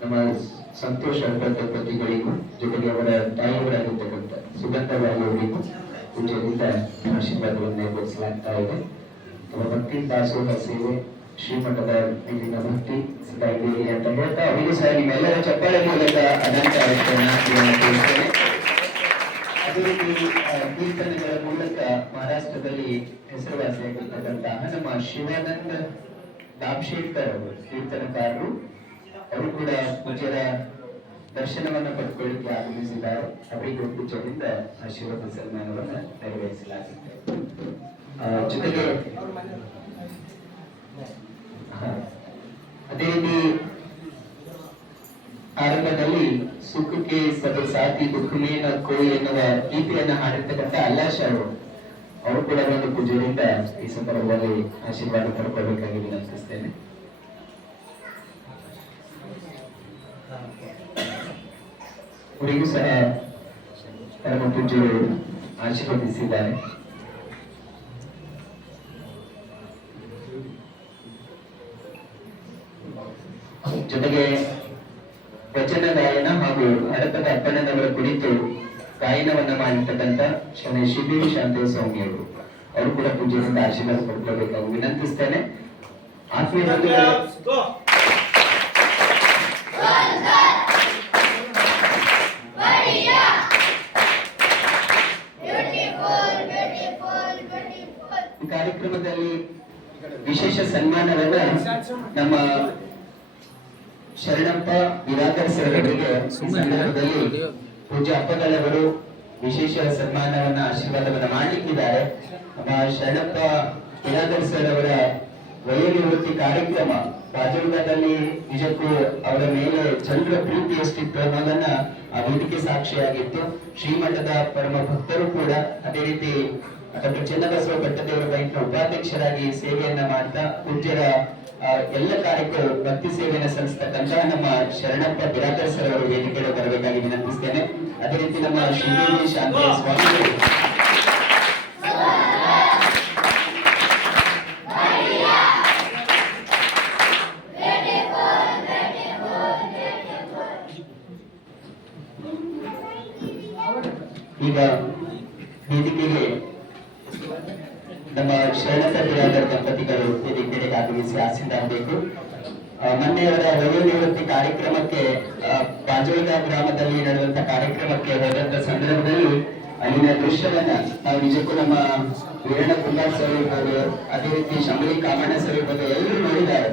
ನಮ್ಮ ಸಂತೋಷ ದಂಪತಿಗಳಿಗೂ ಜೊತೆಗೆ ಅವರ ತಾಯಿಯವರಾಗಿರ್ತಕ್ಕಂಥ ಸುಗಂಧ ಅವರಿಗೂ ಪೂಜೆಯಿಂದ ಆಶೀರ್ವಾದವನ್ನು ಘೋಷಿಸಲಾಗ್ತಾ ಇದೆ. ಅವರ ಭಕ್ತಿ, ದಾಸೋಹ ಸೇವೆ ಶ್ರೀಮಠದ ಇಲ್ಲಿನ ಭಕ್ತಿ ಸದಾ ಇರಲಿ ಅಂತ ಹೇಳ್ತಾ, ಅವರಿಗೆ ಸಹ ನಿಮ್ಮೆಲ್ಲರ ಚಪ್ಪಾಳೆ ಮೂಲಕ ಅನಂತ ತಿಳಿಸ್ತೇನೆ ಅದೇ ರೀತಿ ಕೀರ್ತನೆಗಳ ಮೂಲಕ ಮಹಾರಾಷ್ಟ್ರದಲ್ಲಿ ಹೆಸರುವಾಸಿಯಾಗಿರ್ತಕ್ಕಂತಹ ನಮ್ಮ ಶಿವಾನಂದ ಅವರು ಕೀರ್ತನಕಾರರು. ಅವರು ಕೂಡ ಪೂಜ್ಯರ ದರ್ಶನವನ್ನು ಪಡ್ಕೊಳ್ಳಿಕ್ಕೆ ಆಗಮಿಸಿದ್ದಾರೆ ಅವರಿಗೆ ಪೂಜೆಯಿಂದ ಆಶೀರ್ವಾದ ಸನ್ಮಾನವನ್ನು ನೆರವೇರಿಸಲಾಗುತ್ತೆ. ಅದೇ ರೀತಿ ಆರಂಭದಲ್ಲಿ ಸುಖಕ್ಕೆ ಸದ ಸಾತಿ ದುಃಖಮೇನ ಕೋಯಿ ಎನ್ನುವ ಗೀತೆಯನ್ನು ಹಾಡಿರ್ತಕ್ಕಂಥ ಅಲ್ಲಾಶ್ ಅವರು ಅವರು ಕೂಡ ಒಂದು ಪೂಜೆಯಿಂದ ಈ ಸಂದರ್ಭದಲ್ಲಿ ಆಶೀರ್ವಾದ ಪಡ್ಕೊಳ್ಬೇಕಾಗಿ ವಿನಂತಿಸ್ತೇನೆ ಅವರಿಗೂ ಸಹ ಪರಮ ಪೂಜ್ಯರು ಆಶೀರ್ವದಿಸಿದ್ದಾರೆ. ಜೊತೆಗೆ ವಚನ ಗಾಯನ ಹಾಗೂ ಹರಕದ ಅಪ್ಪಣ್ಣನವರ ಕುರಿತು ಗಾಯನವನ್ನ ಮಾಡಿರ್ತಕ್ಕಂಥ ಶ್ರೀ ಶಿಬಿರಿ ಶಾಂತಿ ಸ್ವಾಮಿಯವರು ಅವರು ಅವರು ಕೂಡ ಪೂಜೆಯಿಂದ ಆಶೀರ್ವಾದ ಪಡ್ಕೊಳ್ಬೇಕು ವಿನಂತಿಸ್ತೇನೆ. ಆತ್ಮೀಯ ಬಂಧುಗಳೇ, ಈ ಕಾರ್ಯಕ್ರಮದಲ್ಲಿ ವಿಶೇಷ ಸನ್ಮಾನವನ್ನ ನಮ್ಮ ಶರಣಪ್ಪ ವಿರಾಕರ್ ಸರ್ಗಳಿಗೆ ಸಂದರ್ಭದಲ್ಲಿ ಪೂಜ್ಯ ಅಪ್ಪಗಳವರು ವಿಶೇಷ ಸನ್ಮಾನವನ್ನ ಆಶೀರ್ವಾದವನ್ನ ಮಾಡಲಿಕ್ಕಿದ್ದಾರೆ. ನಮ್ಮ ಶರಣಪ್ಪ ವಿರಾಕರ್ ಸರ್ ಅವರ ವಯೋನಿವೃತ್ತಿ ಕಾರ್ಯಕ್ರಮ ರಾಜಂಗದಲ್ಲಿ ನಿಜಕ್ಕೂ ಅವರ ಮೇಲೆ ಚಂದ್ರ ಪ್ರೀತಿ ಎಷ್ಟಿತ್ತು ಅನ್ನೋದನ್ನ ಆ ವೇದಿಕೆ ಸಾಕ್ಷಿಯಾಗಿತ್ತು. ಶ್ರೀಮಠದ ಪರಮ ಭಕ್ತರು ಕೂಡ ಅದೇ ರೀತಿ ಡಾಕ್ಟರ್ ಚನ್ನಬಸವ ಭಟ್ಟದೇವರ ಬ್ಯಾಂಕ್ನ ಉಪಾಧ್ಯಕ್ಷರಾಗಿ ಸೇವೆಯನ್ನ ಮಾಡ್ತಾ ಆ, ಎಲ್ಲ ಕಾರ್ಯಕ್ಕೂ ಭಕ್ತಿ ಸೇವೆಯನ್ನು ಸಲ್ಲಿಸ್ತಕ್ಕಂಥ ನಮ್ಮ ಶರಣಪ್ಪ ಬಿರಾದರ್ ಸರ್ ಅವರು ವೇದಿಕೆಗೆ ಬರಬೇಕಾಗಿ ವಿನಂತಿಸ್ತೇನೆ. ಅದೇ ರೀತಿ ನಮ್ಮ ಶೃಂಗೇರಿ ಶಾಂತಿ ಸ್ವಾಮಿಗಳು. ಈಗ ವೇದಿಕೆಗೆ ಶರಣಪ್ಪ ಬಿರಾದರ್ ದಂಪತಿಗಳು ವೇದಿಕೆಗೆ ಆಗಮಿಸಿ ಆಸೀನರಾಗಬೇಕು ಮೊನ್ನೆಯವರ ವಯೋನಿವೃತ್ತಿ ಕಾರ್ಯಕ್ರಮಕ್ಕೆ ಆ, ಬಾಜೋಳ ಗ್ರಾಮದಲ್ಲಿ ನಡೆದಂತ ಕಾರ್ಯಕ್ರಮಕ್ಕೆ ಹೋದಂತ ಸಂದರ್ಭದಲ್ಲಿ ಅಲ್ಲಿನ ದೃಶ್ಯವನ್ನ ನಾವು ನಿಜಕ್ಕೂ ನಮ್ಮ ವೀರಣ ಕುಮಾರ್ ಸರ್ ಇರ್ಬೋದು ಅದೇ ರೀತಿ ಶಂಭಲಿ ಕಾಮಣ್ಣ ಸರ್ ಇರ್ಬೋದು ಎಲ್ಲರೂ ನೋಡಿದ್ದಾರೆ.